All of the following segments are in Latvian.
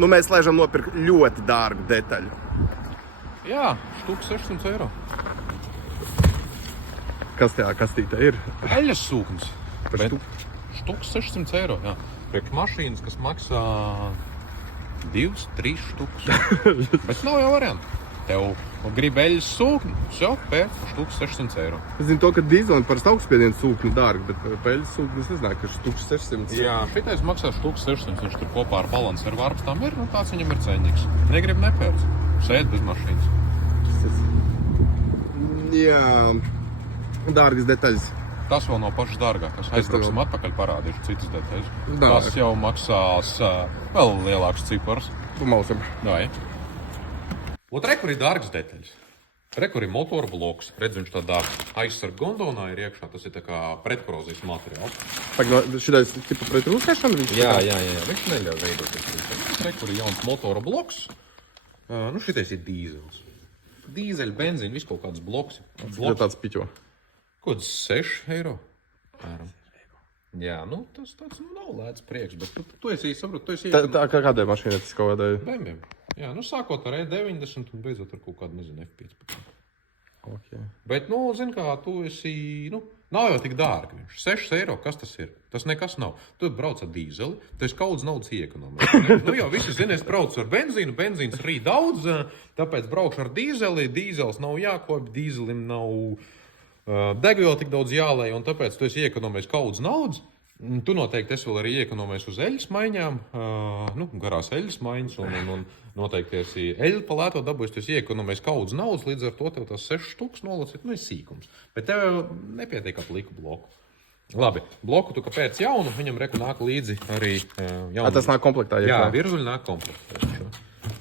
Nu, mēs lēžam nopirkt ļoti dārgu detaļu. Jā, štuk 600 eiro. Kas tajā kastītē ir? Eļas sūknis. Par Štuk 600 eiro, jā. Priekš mašīnas, kas maksā 2-3 štukus. Bet nav jau variantu. Tev grib eļas sūkni, jau pēc štuks 600 eiro. Es zinu to, ka dīzeli par augstspiedienu sūkni dārgi, bet par eļas sūkni es nezināju, ka štuks 600. Jā, šitais maksā štuks 600, viņš tur kopā ar balanceru varpstām ir, nu tāds viņam ir ceņģis. Negrib nepērc, sēd bez mašīnas. Jā, dārgas detaļas. Tas vēl nav pašas dārgākās. Aizbrauksim atpakaļ parādīšu citas detaļas. Dārgi. Tas jau maksās vēl lielāks cipars. Pamausam. Vai? Ot, re, kur ir dārgas detaļas. Re, kur ir motora bloks. Redz, viņš tādā aizsarga gondolā ir iekšā. Tas ir tā kā pretkorozijas materiāls. Šitais tipa pret rūsēšanu? Jā. Viņš neļauj veidoties. Re, kur ir jauns motora bloks. Nu, šitais ir dīzels. Dīzeļa, benzīna, viss kaut kāds bloks. Jā, tāds piķo. Kaut kāds 6 eiro. Jā, nu, tas tāds nav lēts priekš, bet tu esi saprot, Tā kā kādai mašīnai tas kaut kādai? BMW. Jā, nu, sākot ar E90 un beidzot ar kaut kādu, nezinu, F15. Okay. Bet, nu, zini kā, tu esi, nu, nav jau tik dārgi viņš. 6 eiro, kas tas ir? Tas nekas nav. Tu brauc ar dīzeli, tu esi kaut naudas iekonomē. Nu, jau visi zini, es braucu ar benzīnu, benzīns arī daudz, tāpēc braukšu ar dīzeli, dīzels nav jākopj, dīzelim nav degviela tik daudz jālej, un tāpēc tu esi iekonomējis kaut naudas. Tu noteikti esi vēl arī iekonomējis uz eļas maiņām, nu, garās eļas maiņas, un noteikti esi eļu palēto dabūjis, tu esi iekonomējis kaut naudas, līdz ar to tev tās 6 štuks nolacīt, nu, ir sīkums. Bet tev jau nepietiek ap liku bloku. Labi, bloku tu kāpēc jaunu, viņam reku nāk līdzi arī jaunu. Tas nāk komplektā iekšā? Jā, virzuļi nāk komplektā.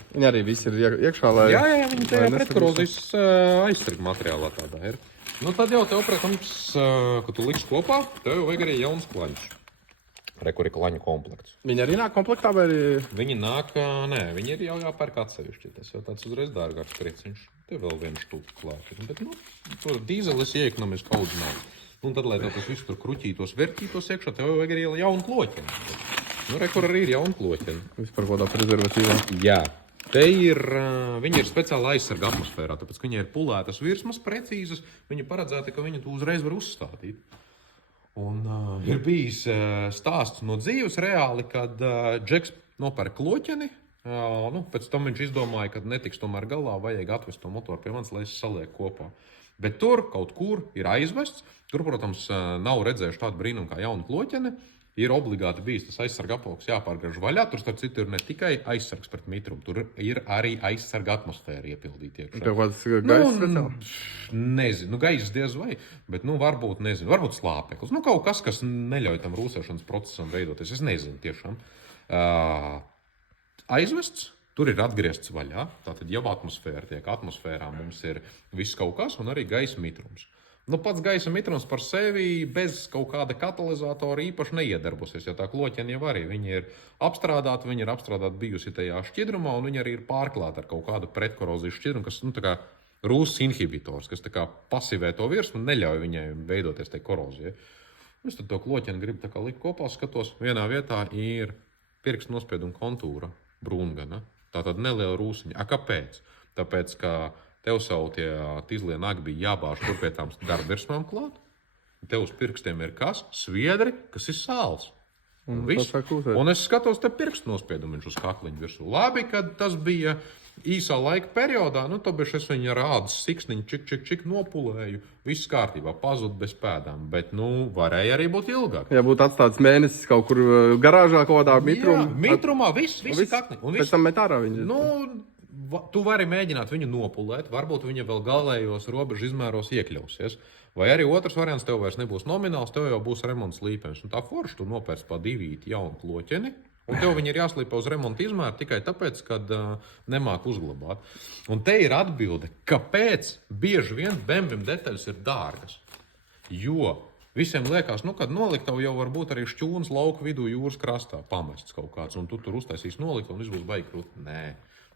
Viņi arī visi ir iekšā, lai... Jā, viņi tajā pretkorozijas aizsarga materiālā tādā ir. Nu, tad jau tev, protams, kad tu liksi kopā, tev jau vajag arī jauns klaņus. Re, kur ir klaņu komplekts. Viņi arī nāk komplektā vai arī? Viņi nāk, nē, viņi ir jau jāpērk atsevišķi. Tas jau tāds uzreiz dārgāks prieciņš. Tev vēl vienu štuku klāt. Bet, nu, tur dīzelis iekonomis kaut nav. Un tad, lai tev tas viss tur kruķītos, vertītos iekšā, tev jau vajag arī jaunu kloķeni. Nu, re, kur arī ir jaunu kloķeni. Vispār kaut kādā prezervatīvā. Jā. Te ir, viņi ir speciāli aizsarga atmosfērā, tāpēc, ka viņi ir pulētas virsmas, precīzas, viņi paredzēti, ka viņi tu uzreiz var uzstādīt. Un ir bijis stāsts no dzīves reāli, kad Džeks nopērk kloķeni, nu, pēc tam viņš izdomāja, ka netiks tomēr galā, vajag atvest to motoru pie manis, lai es salieku kopā. Bet tur kaut kur ir aizvests, tur, protams, nav redzējuši tādu brīnumu kā jaunu kloķeni. Ir obligāti bijis tas aizsarga apvalks jāpārgriež vaļā. Tur, starp citu, ir ne tikai aizsargs pret mitrumu, tur ir arī aizsarga atmosfēra iepildīta iekšā. Tev kāds gaiss speciāli? Nezinu, gaiss diez vai, bet, nu, varbūt, nezinu, varbūt slāpeklis. Nu, kaut kas, kas neļauj tam rūsēšanas procesam veidoties. Es nezinu tiešām. Aizvests, tur ir atgriezts vaļā. Tātad jau atmosfēra tiek atmosfērā, mums ir viss kaut kas un arī gaisa mitrums. Nu, pats gaisa mitrums par sevi bez kaut kāda katalizatora īpaši neiedarbosies, jo tā kloķeni jau arī, viņi ir apstrādāti bijusi tajā šķidrumā, un viņi arī ir pārklāti ar kaut kādu pretkorozijas šķidrumu, kas, nu, tā kā rūsas inhibitors, kas tā kā pasivē to virsmu un neļauj viņai veidoties tai korozijai. Es tad to kloķeni gribu tā kā likt kopā, skatos, vienā vietā ir pirkstu nospieduma kontūra brūngana, tātad neliela rūsiņa. A, kāpēc? Tāpēc, ka tev savu tie tīzlie nagi bija jābāž tur pie tām darbvirsmām klāt. Tev uz pirkstiem ir kas? Sviedri, kas ir sāls. Un es skatos te pirkstu nospiedumu uz kakliņu virsū. Labi, kad tas bija īsā laika periodā, nu, tāpēc es viņu ar ādas siksniņu čik nopulēju. Viss kārtībā, pazud bez pēdām. Bet, nu, varēja arī būt ilgāk. Jā, būtu atstāts mēnesis kaut kur garāžā kaut kādā mitrumā. Jā, mitrumā viss kakliņi. Pēc tam met ārā viņu. Nu, tu vari mēģināt viņu nopulēt, varbūt viņa vēl galējos robežu izmēros iekļausies. Vai arī otrs variants, tev vairs nebūs nomināls, tev jau būs remonts līpens. Un tā forši tu nopērci pa 2 jaunu kloķeni, un tev viņi ir jāslīpa uz remonta izmēru tikai tāpēc, kad nemāk uzglabāt. Un te ir atbilde, kāpēc bieži vien BMW detaļas ir dārgas. Jo visiem liekas, nu, kad noliktavu jau var būt arī šķūns lauku vidū jūras krastā pamests kaut kāds, un tu tur uztaisīs noliktavu un viss būs baigi krūt. Nē.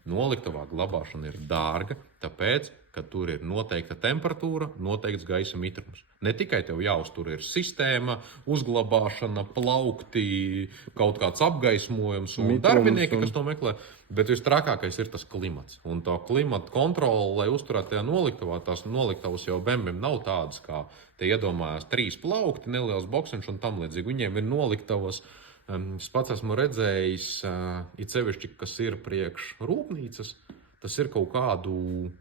Noliktavā glabāšana ir dārga, tāpēc, ka tur ir noteikta temperatūra, noteikts gaisa mitrums. Ne tikai tev jāuztur ir sistēma, uzglabāšana, plaukti, kaut kāds apgaismojums un Mitrums darbinieki, un- kas to meklē, bet vistrakākais ir tas klimats. Un tā klimata kontrole, lai uzturētu tajā noliktavā, tās noliktavas jau bembim nav tādas, kā te iedomājās 3 plaukti, neliels boksiņš un tam līdzīgi. Viņiem ir noliktavas. Es pats esmu redzējis, it sevišķi, kas ir priekš rūpnīcas, tas ir kaut kādu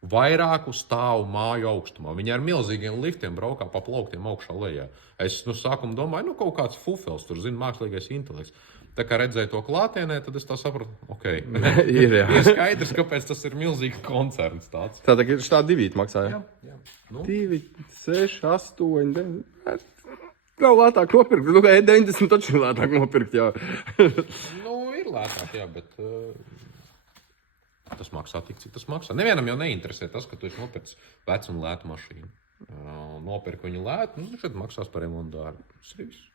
vairāku stāvu māju augstumā. Viņi ar milzīgiem liftiem braukā pa plauktiem augšā lejā. Es no sākuma domāju, kaut kāds fufels, tur zina mākslīgais intelekts. Tā kā redzēju to klātienē, tad es tā sapratu, ok. Ir, jā. Ir skaidrs, kāpēc tas ir milzīgs koncerns tāds. Tā ir štāda divīta maksāja. Jā. Nu, 2, 6, 8, 9. Nav lētāk nopirkt. Nu, E90 taču ir lētāk nopirkt, jā. ir lētāk, jā, bet tas maksā tik, cik tas maksā. Nevienam jau neinteresē tas, ka tu esi nopircis vecu un lētu mašīnu. Nopirku viņu lētu, nu, šeit maksās par remontu dārgu. Tas ir viss.